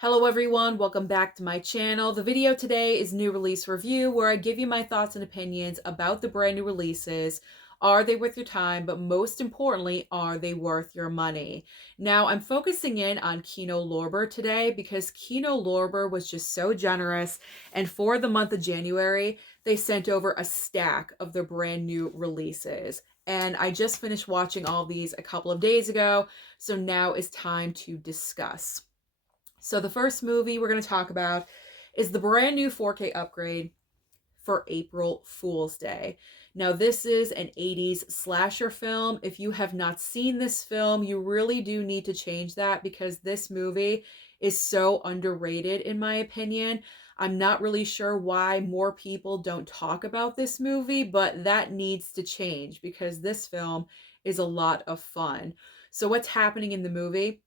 Hello everyone, welcome back to my channel. The video today is new release review where I give you my thoughts and opinions about the brand new releases. Are they worth your time? But most importantly, are they worth your money? Now, I'm focusing in on Kino Lorber today because Kino Lorber was just so generous, and for the month of January, they sent over a stack of their brand new releases. And I just finished watching all these a couple of days ago, so now is time to discuss. So the first movie we're going to talk about is the brand new 4K upgrade for April Fool's Day. Now, this is an 80s slasher film. If you have not seen this film, you really do need to change that because this movie is so underrated, in my opinion. I'm not really sure why more people don't talk about this movie, but that needs to change because this film is a lot of fun. So, what's happening in the movie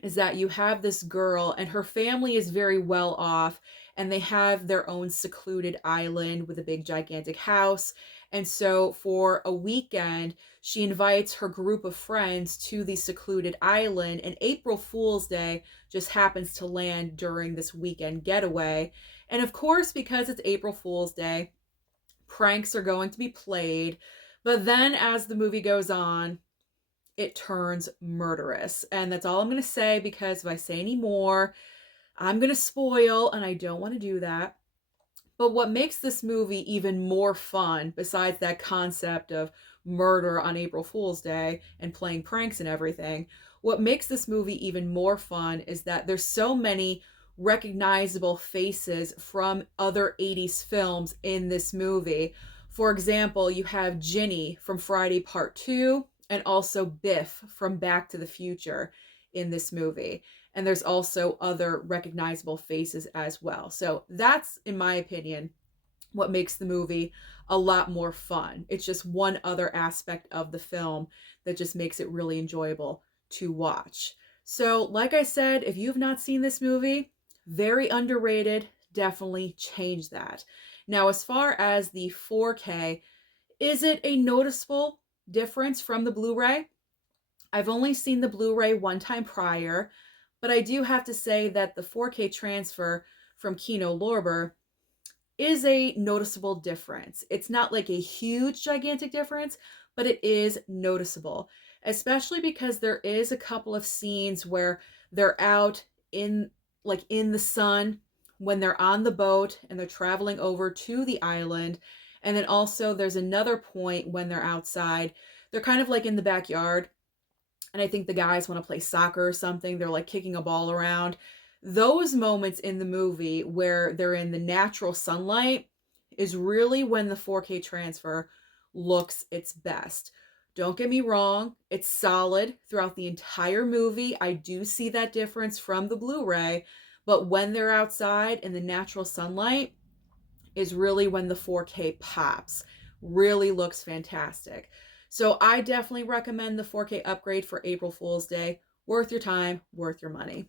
is that you have this girl and her family is very well off and they have their own secluded island with a big gigantic house. And so for a weekend, she invites her group of friends to the secluded island, and April Fool's Day just happens to land during this weekend getaway. And of course, because it's April Fool's Day, pranks are going to be played. But then as the movie goes on, it turns murderous. And that's all I'm going to say because if I say any more, I'm going to spoil, and I don't want to do that. But what makes this movie even more fun, besides that concept of murder on April Fool's Day and playing pranks and everything, what makes this movie even more fun is that there's so many recognizable faces from other 80s films in this movie. For example, you have Ginny from Friday Part 2 and also Biff from Back to the Future in this movie. And there's also other recognizable faces as well. So that's, in my opinion, what makes the movie a lot more fun. It's just one other aspect of the film that just makes it really enjoyable to watch. So, like I said, if you've not seen this movie, very underrated, definitely change that. Now, as far as the 4K, is it a noticeable difference from the Blu-ray? I've only seen the Blu-ray one time prior, but I do have to say that the 4K transfer from Kino Lorber is a noticeable difference. It's not like a huge, gigantic difference, but it is noticeable, especially because there is a couple of scenes where they're out in the sun when they're on the boat and they're traveling over to the island. And then also there's another point when they're outside. They're kind of like in the backyard. And I think the guys want to play soccer or something. They're like kicking a ball around. Those moments in the movie where they're in the natural sunlight is really when the 4K transfer looks its best. Don't get me wrong, it's solid throughout the entire movie. I do see that difference from the Blu-ray, but when they're outside in the natural sunlight is really when the 4K pops. Really looks fantastic. So I definitely recommend the 4K upgrade for April Fool's Day. Worth your time, worth your money.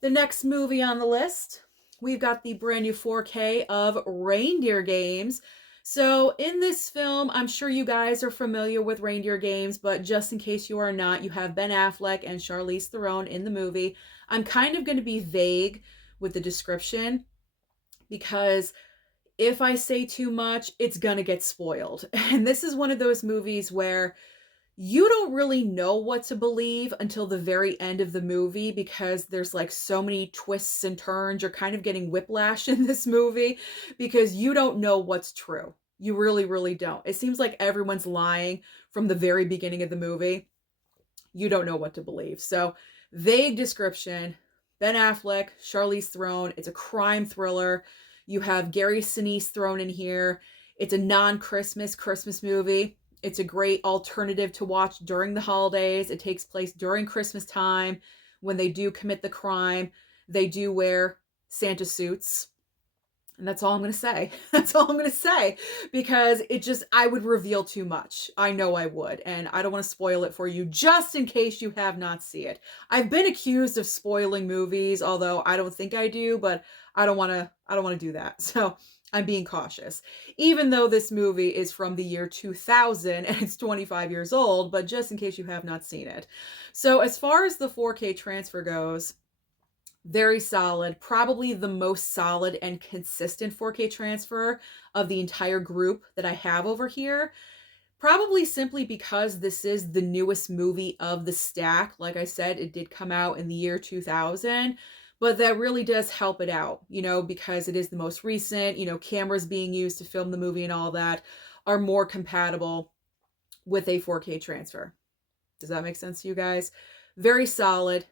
The next movie on the list, we've got the brand new 4K of Reindeer Games. So in this film, I'm sure you guys are familiar with Reindeer Games, but just in case you are not, you have Ben Affleck and Charlize Theron in the movie. I'm kind of going to be vague with the description because if I say too much, it's gonna get spoiled. And this is one of those movies where you don't really know what to believe until the very end of the movie because there's like so many twists and turns. You're kind of getting whiplash in this movie because you don't know what's true. You really, really don't. It seems like everyone's lying from the very beginning of the movie. You don't know what to believe. So, vague description. Ben Affleck, Charlize Theron. It's a crime thriller. You have Gary Sinise thrown in here. It's a non-Christmas movie. It's a great alternative to watch during the holidays. It takes place during Christmas time. When they do commit the crime, they do wear Santa suits. And that's all I'm going to say. That's all I'm going to say because I would reveal too much. I know I would. And I don't want to spoil it for you just in case you have not seen it. I've been accused of spoiling movies, although I don't think I do, but I don't want to do that. So I'm being cautious. Even though this movie is from the year 2000 and it's 25 years old, but just in case you have not seen it. So as far as the 4K transfer goes, Very solid. Probably the most solid and consistent 4K transfer of the entire group that I have over here. Probably simply because this is the newest movie of the stack. Like I said, it did come out in the year 2000, but that really does help it out, because it is the most recent, cameras being used to film the movie and all that are more compatible with a 4K transfer. Does that make sense to you guys? Very solid,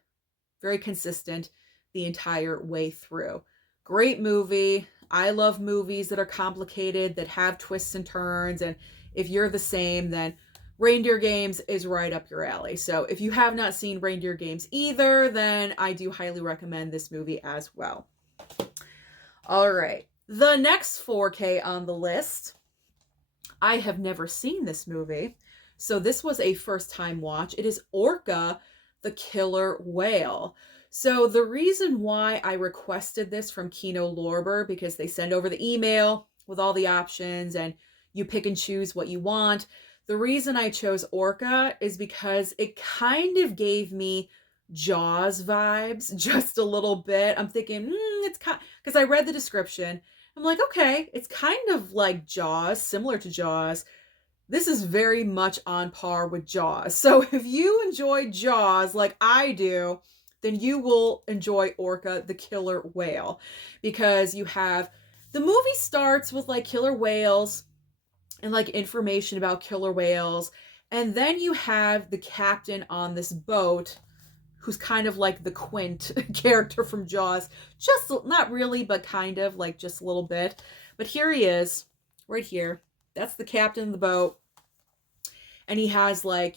very consistent the entire way through. Great movie. I love movies that are complicated, that have twists and turns, and if you're the same, then Reindeer Games is right up your alley. So if you have not seen Reindeer Games either, then I do highly recommend this movie as well. All right. The next 4K on the list, I have never seen this movie, so this was a first-time watch. It is Orca, the Killer Whale. So the reason why I requested this from Kino Lorber, because they send over the email with all the options and you pick and choose what you want. The reason I chose Orca is because it kind of gave me Jaws vibes just a little bit. I'm thinking, it's kind, because I read the description. I'm like, okay, it's kind of like Jaws, similar to Jaws. This is very much on par with Jaws. So if you enjoy Jaws like I do, then you will enjoy Orca, the Killer Whale, because you have, the movie starts with like killer whales and like information about killer whales. And then you have the captain on this boat who's kind of like the Quint character from Jaws. Just not really, but kind of like just a little bit. But here he is, right here. That's the captain of the boat. And he has like,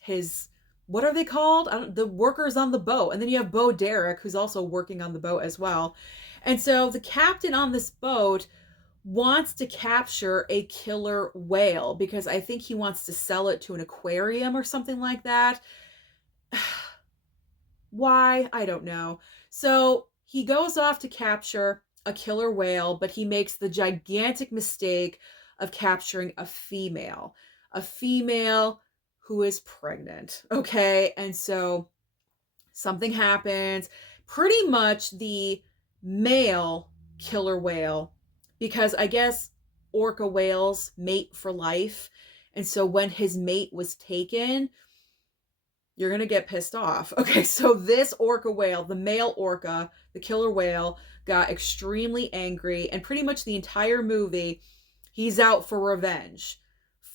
his, what are they called? The workers on the boat. And then you have Bo Derek, who's also working on the boat as well. And so the captain on this boat wants to capture a killer whale because I think he wants to sell it to an aquarium or something like that. Why? I don't know. So he goes off to capture a killer whale, but he makes the gigantic mistake of capturing a female who is pregnant. Okay. And so something happens. Pretty much the male killer whale, because I guess orca whales mate for life. And so when his mate was taken, you're going to get pissed off. Okay, so this orca whale, the male orca, the killer whale, got extremely angry. And pretty much the entire movie, he's out for revenge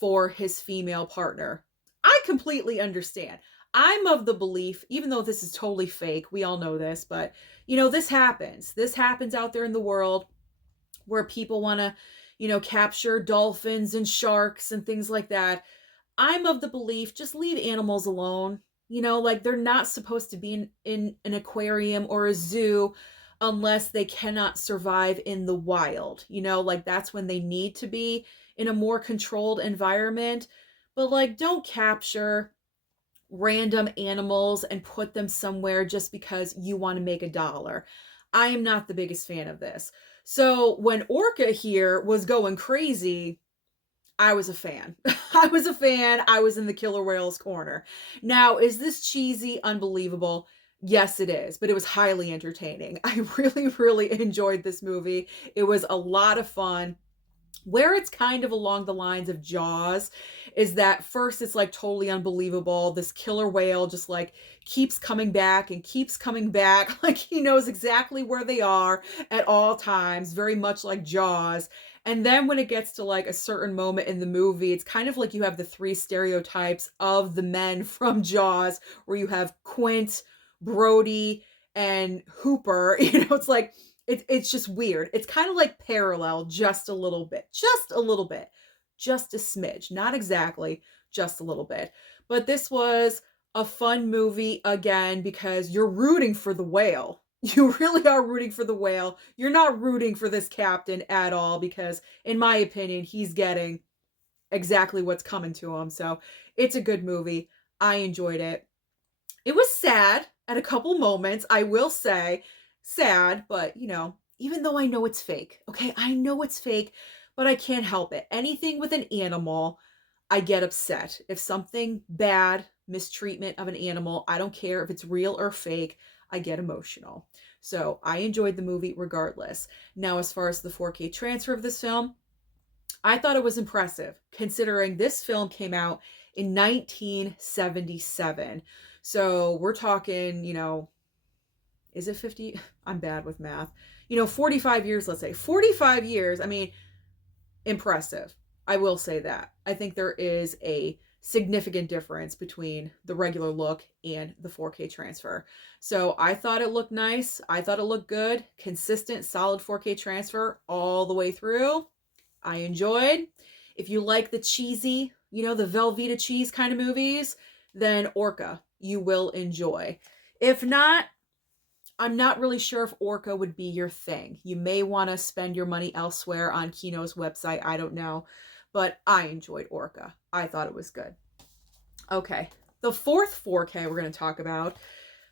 for his female partner. I completely understand. I'm of the belief, even though this is totally fake, we all know this, but, this happens. This happens out there in the world where people want to, capture dolphins and sharks and things like that. I'm of the belief, just leave animals alone. Like they're not supposed to be in an aquarium or a zoo unless they cannot survive in the wild. Like that's when they need to be in a more controlled environment. But like, don't capture random animals and put them somewhere just because you want to make $1. I am not the biggest fan of this. So when Orca here was going crazy, I was a fan. I was a fan. I was in the killer whale's corner. Now, is this cheesy, unbelievable? Yes, it is, but it was highly entertaining. I really, really enjoyed this movie. It was a lot of fun. Where it's kind of along the lines of Jaws is that first it's like totally unbelievable. This killer whale just like keeps coming back and keeps coming back. Like he knows exactly where they are at all times, very much like Jaws. And then when it gets to like a certain moment in the movie, it's kind of like you have the 3 stereotypes of the men from Jaws, where you have Quint, Brody, and Hooper. It's like, it's just weird. It's kind of like parallel just a little bit, just a smidge, not exactly, just a little bit. But this was a fun movie again, because you're rooting for the whale. You really are rooting for the whale. You're not rooting for this captain at all, because in my opinion, he's getting exactly what's coming to him. So it's a good movie. I enjoyed it. It was sad at a couple moments, I will say. Sad, but even though I know it's fake, okay, I know it's fake, but I can't help it. Anything with an animal, I get upset. If something bad, mistreatment of an animal, I don't care if it's real or fake, I get emotional. So I enjoyed the movie regardless. Now, as far as the 4K transfer of this film, I thought it was impressive considering this film came out in 1977. So we're talking, is it 50? I'm bad with math. 45 years, let's say. 45 years. I mean, impressive. I will say that. I think there is a significant difference between the regular look and the 4K transfer. So I thought it looked nice. I thought it looked good. Consistent, solid 4K transfer all the way through. I enjoyed. If you like the cheesy, the Velveeta cheese kind of movies, then Orca you will enjoy. If not, I'm not really sure if Orca would be your thing. You may want to spend your money elsewhere on Kino's website. I don't know. But I enjoyed Orca. I thought it was good. Okay. The fourth 4K we're going to talk about,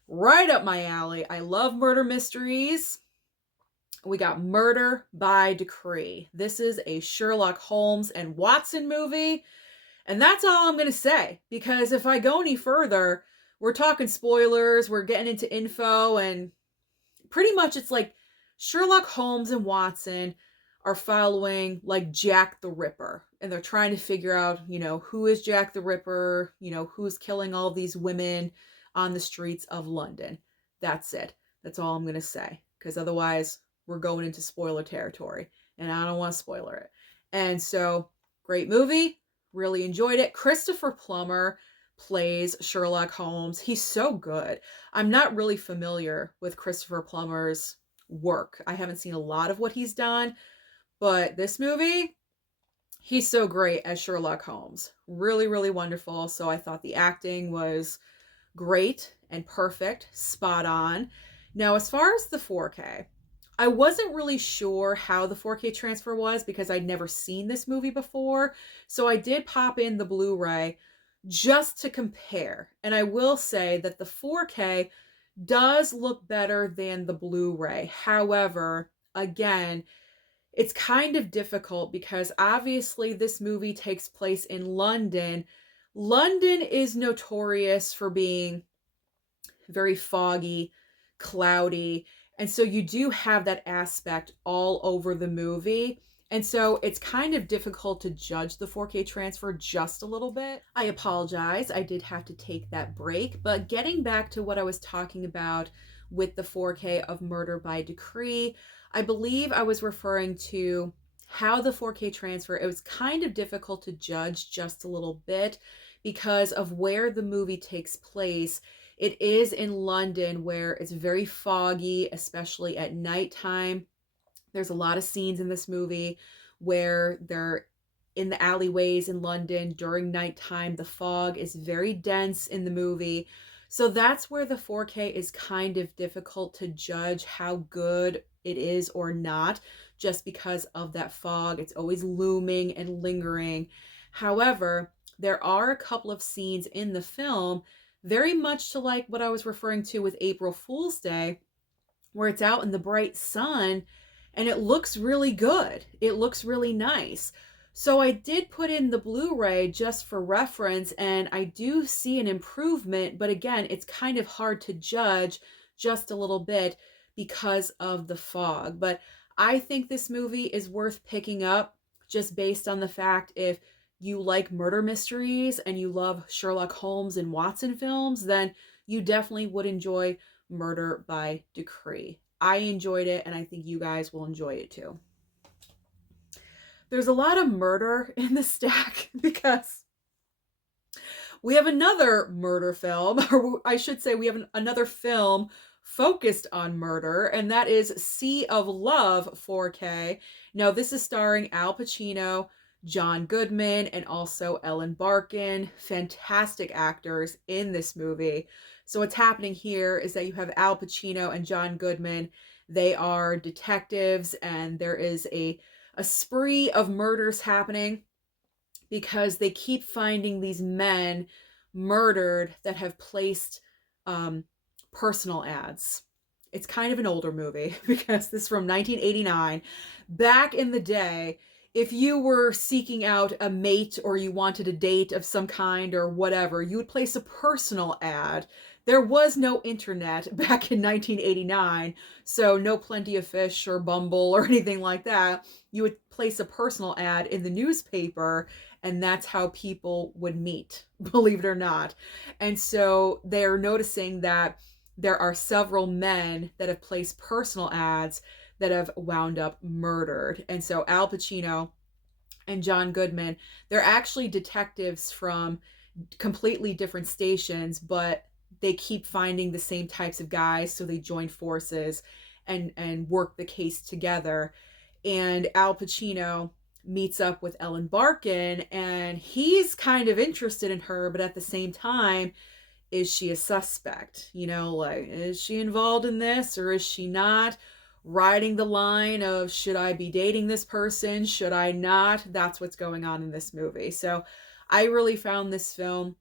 right up my alley. I love murder mysteries. We got Murder by Decree. This is a Sherlock Holmes and Watson movie. And that's all I'm going to say. Because if I go any further, we're talking spoilers. We're getting into info. And pretty much it's like Sherlock Holmes and Watson are following like Jack the Ripper. And they're trying to figure out, who is Jack the Ripper? Who's killing all these women on the streets of London. That's it. That's all I'm going to say. Because otherwise we're going into spoiler territory. And I don't want to spoiler it. And so, great movie. Really enjoyed it. Christopher Plummer plays Sherlock Holmes. He's so good. I'm not really familiar with Christopher Plummer's work. I haven't seen a lot of what he's done. But this movie, he's so great as Sherlock Holmes. Really, really wonderful. So I thought the acting was great and perfect. Spot on. Now, as far as the 4K, I wasn't really sure how the 4K transfer was because I'd never seen this movie before. So I did pop in the Blu-ray just to compare. And I will say that the 4K does look better than the Blu-ray. However, again, it's kind of difficult because obviously this movie takes place in London. London is notorious for being very foggy, cloudy, and so you do have that aspect all over the movie. And so it's kind of difficult to judge the 4K transfer just a little bit. I apologize. I did have to take that break. But getting back to what I was talking about with the 4K of Murder by Decree, I believe I was referring to how the 4K transfer, it was kind of difficult to judge just a little bit because of where the movie takes place. It is in London where it's very foggy, especially at nighttime. There's a lot of scenes in this movie where they're in the alleyways in London during nighttime. The fog is very dense in the movie. So that's where the 4K is kind of difficult to judge how good it is or not, just because of that fog. It's always looming and lingering. However, there are a couple of scenes in the film very much to like what I was referring to with April Fool's Day, where it's out in the bright sun and it looks really good. It looks really nice. So I did put in the Blu-ray just for reference, and I do see an improvement, but again, it's kind of hard to judge just a little bit because of the fog. But I think this movie is worth picking up just based on the fact if you like murder mysteries and you love Sherlock Holmes and Watson films, then you definitely would enjoy Murder by Decree. I enjoyed it, and I think you guys will enjoy it too. There's a lot of murder in the stack because we have another murder film, or I should say we have another film focused on murder, and that is Sea of Love 4K. Now, this is starring Al Pacino, John Goodman, and also Ellen Barkin. Fantastic actors in this movie. So what's happening here is that you have Al Pacino and John Goodman. They are detectives, and there is a spree of murders happening because they keep finding these men murdered that have placed personal ads. It's kind of an older movie because this is from 1989. Back in the day, if you were seeking out a mate or you wanted a date of some kind or whatever, you would place a personal ad. There was no internet back in 1989, so no Plenty of Fish or Bumble or anything like that. You would place a personal ad in the newspaper, and that's how people would meet, believe it or not. And so they're noticing that there are several men that have placed personal ads that have wound up murdered. And so Al Pacino and John Goodman, they're actually detectives from completely different stations, but they keep finding the same types of guys, so they join forces and work the case together. And Al Pacino meets up with Ellen Barkin, and he's kind of interested in her, but at the same time, is she a suspect? You know, like, is she involved in this or is she not? Riding the line of, should I be dating this person? Should I not? That's what's going on in this movie. So I really found this film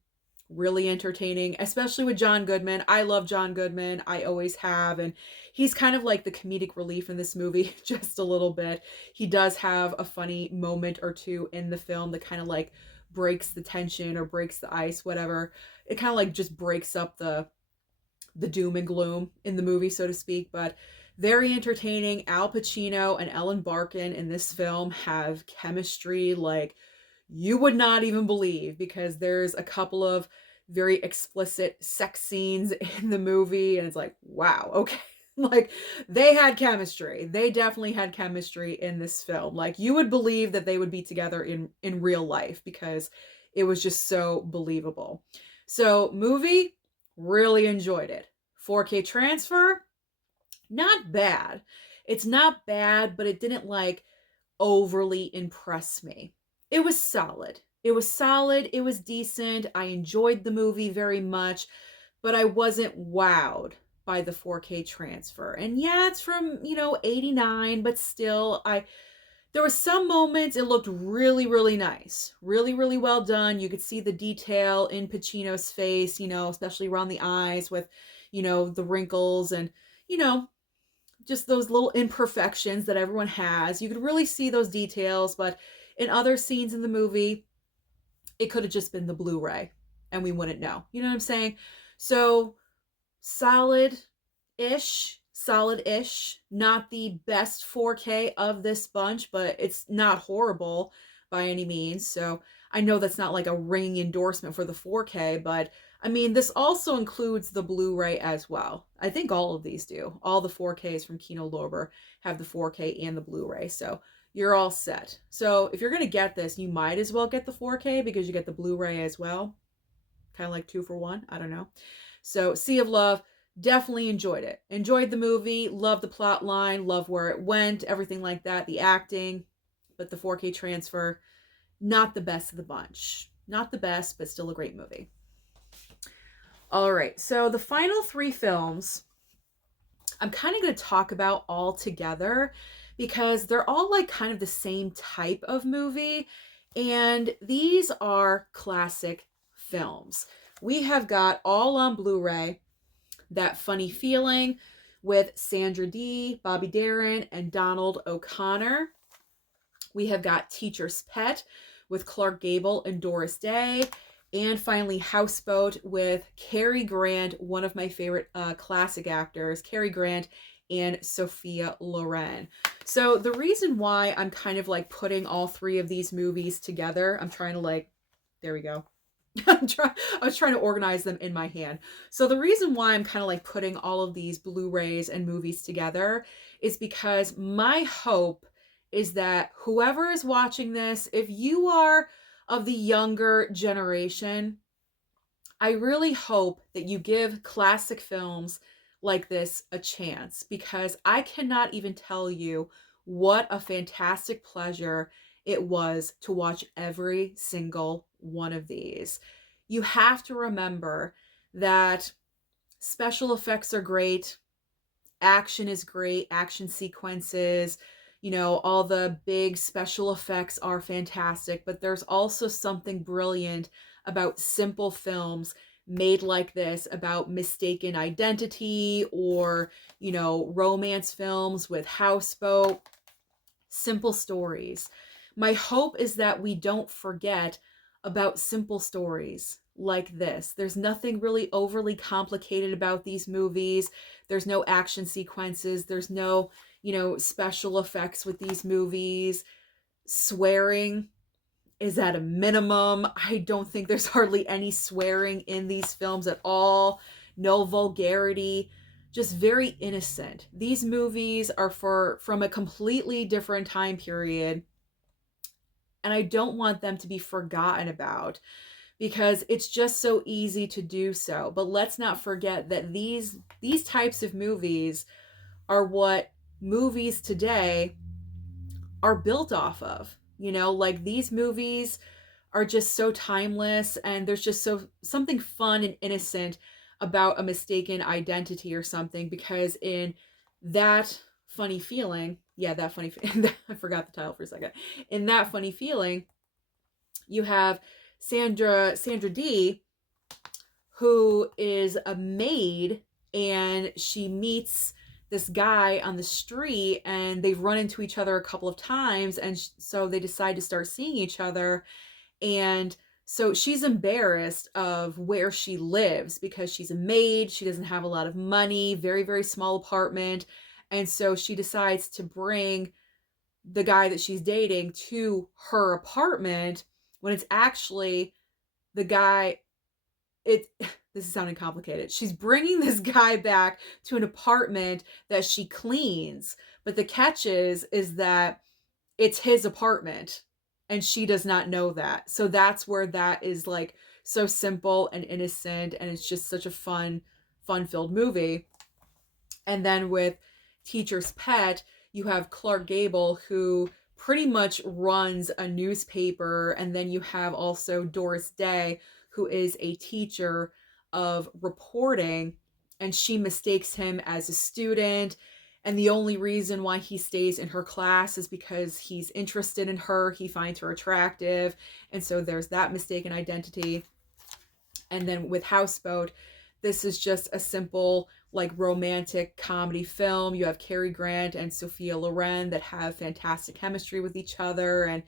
really entertaining, especially with John Goodman. I love John Goodman. I always have. And he's kind of like the comedic relief in this movie, just a little bit. He does have a funny moment or two in the film that kind of like breaks the tension or breaks the ice, whatever. It kind of like just breaks up the doom and gloom in the movie, so to speak. But very entertaining. Al Pacino and Ellen Barkin in this film have chemistry like you would not even believe, because there's a couple of very explicit sex scenes in the movie, and it's like, wow, okay. Like, they had chemistry. They definitely had chemistry in this film. Like, you would believe that they would be together in real life, because it was just so believable. So, movie, really enjoyed it. 4K transfer, not bad. It's not bad, but it didn't like overly impress me. It was solid. It was solid. It was decent. I enjoyed the movie very much, but I wasn't wowed by the 4K transfer. And yeah, it's from, 89, but still, there were some moments it looked really, really nice. Really, really well done. You could see the detail in Pacino's face, especially around the eyes with, the wrinkles and, you know, just those little imperfections that everyone has. You could really see those details, but in other scenes in the movie, it could have just been the Blu-ray and we wouldn't know. You know what I'm saying? So solid-ish, not the best 4K of this bunch, but it's not horrible by any means. So I know that's not like a ringing endorsement for the 4K, but I mean, this also includes the Blu-ray as well. I think all of these do. All the 4Ks from Kino Lorber have the 4K and the Blu-ray, so you're all set. So if you're going to get this, you might as well get the 4K because you get the Blu-ray as well. Kind of like 2 for 1, I don't know. So Sea of Love, definitely enjoyed it. Enjoyed the movie, loved the plot line, loved where it went, everything like that, the acting, but the 4K transfer, not the best of the bunch. Not the best, but still a great movie. All right, so the final 3 films I'm kind of going to talk about all together because they're all like kind of the same type of movie, and these are classic films. We have got all on Blu-ray That Funny Feeling with Sandra Dee, Bobby Darin, and Donald O'Connor. We have got Teacher's Pet with Clark Gable and Doris Day. And finally, Houseboat with Cary Grant, one of my favorite classic actors, Cary Grant and Sophia Loren. So the reason why I'm kind of like putting all 3 of these movies together, I'm trying to like, there we go. I was trying to organize them in my hand. So the reason why I'm kind of like putting all of these Blu-rays and movies together is because my hope is that whoever is watching this, if you are of the younger generation, I really hope that you give classic films like this a chance, because I cannot even tell you what a fantastic pleasure it was to watch every single one of these. You have to remember that special effects are great, action is great, action sequences, all the big special effects are fantastic, but there's also something brilliant about simple films made like this about mistaken identity, or, romance films with Houseboat, simple stories. My hope is that we don't forget about simple stories like this. There's nothing really overly complicated about these movies. There's no action sequences. There's no, special effects with these movies. Swearing is at a minimum. I don't think there's hardly any swearing in these films at all. No vulgarity, just very innocent. These movies are from a completely different time period, and I don't want them to be forgotten about because it's just so easy to do so. But let's not forget that these types of movies are what movies today are built off of. Like these movies are just so timeless, and there's just something fun and innocent about a mistaken identity or something, because in that funny feeling, yeah, that funny I forgot the title for a second. In that funny feeling, you have Sandra Dee, who is a maid, and she meets this guy on the street, and they've run into each other a couple of times, and so they decide to start seeing each other. And so she's embarrassed of where she lives because she's a maid, she doesn't have a lot of money, very, very small apartment. And so she decides to bring the guy that she's dating to her apartment when it's actually the guy. This is sounding complicated. She's bringing this guy back to an apartment that she cleans, but the catch is that it's his apartment, and she does not know that. So that's where that is like so simple and innocent, and it's just such a fun-filled movie. And then with Teacher's Pet, you have Clark Gable, who pretty much runs a newspaper, and then you have also Doris Day, who is a teacher of reporting, and she mistakes him as a student. And the only reason why he stays in her class is because he's interested in her. He finds her attractive. And so there's that mistaken identity. And then with Houseboat, this is just a simple, like, romantic comedy film. You have Cary Grant and Sophia Loren that have fantastic chemistry with each other. And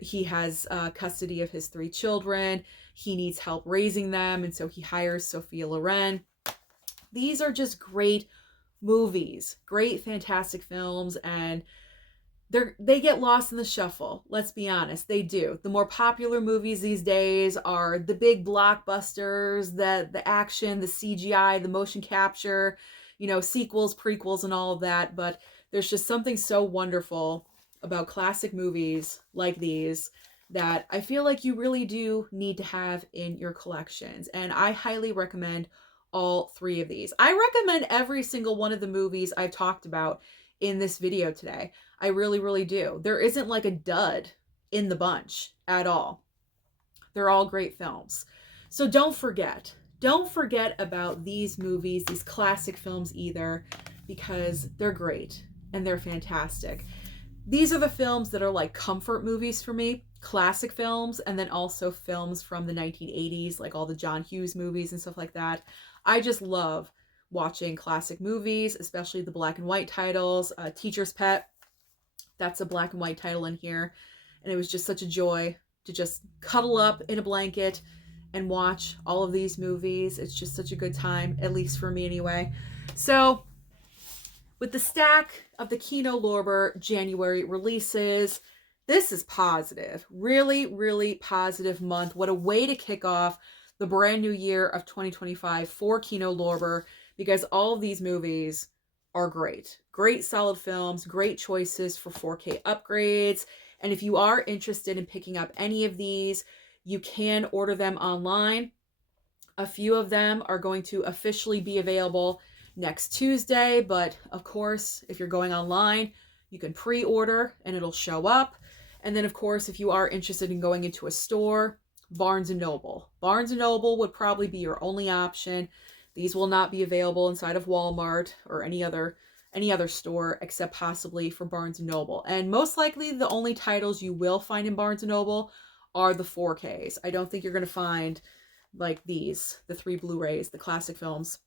he has custody of his 3 children. He needs help raising them. And so he hires Sophia Loren. These are just great movies, great, fantastic films, and they get lost in the shuffle. Let's be honest, they do. The more popular movies these days are the big blockbusters, the action, the CGI, the motion capture, sequels, prequels, and all of that. But there's just something so wonderful about classic movies like these that I feel like you really do need to have in your collections. And I highly recommend all 3 of these. I recommend every single one of the movies I've talked about in this video today. I really, really do. There isn't like a dud in the bunch at all. They're all great films. So don't forget about these movies, these classic films either, because they're great and they're fantastic. These are the films that are like comfort movies for me, classic films, and then also films from the 1980s, like all the John Hughes movies and stuff like that. I just love watching classic movies, especially the black and white titles. Teacher's Pet, that's a black and white title in here. And it was just such a joy to just cuddle up in a blanket and watch all of these movies. It's just such a good time, at least for me anyway. So with the stack of the Kino Lorber January releases, this is positive. Really, really positive month. What a way to kick off the brand new year of 2025 for Kino Lorber, because all of these movies are great. Great solid films, great choices for 4K upgrades. And if you are interested in picking up any of these, you can order them online. A few of them are going to officially be available next Tuesday, but of course, if you're going online, you can pre-order and it'll show up. And then of course, if you are interested in going into a store, Barnes & Noble. Barnes & Noble would probably be your only option. These will not be available inside of Walmart or any other store except possibly for Barnes & Noble. And most likely the only titles you will find in Barnes & Noble are the 4Ks. I don't think you're going to find like these, the 3 Blu-rays, the classic films.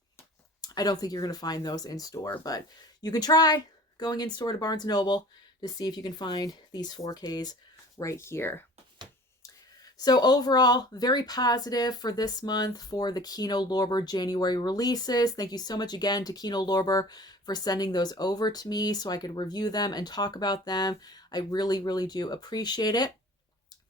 I don't think you're going to find those in store, but you can try going in store to Barnes & Noble to see if you can find these 4Ks right here. So overall, very positive for this month for the Kino Lorber January releases. Thank you so much again to Kino Lorber for sending those over to me so I could review them and talk about them. I really, really do appreciate it.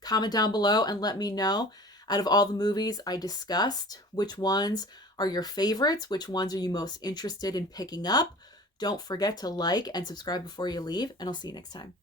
Comment down below and let me know, out of all the movies I discussed, which ones are your favorites? Which ones are you most interested in picking up? Don't forget to like and subscribe before you leave, and I'll see you next time.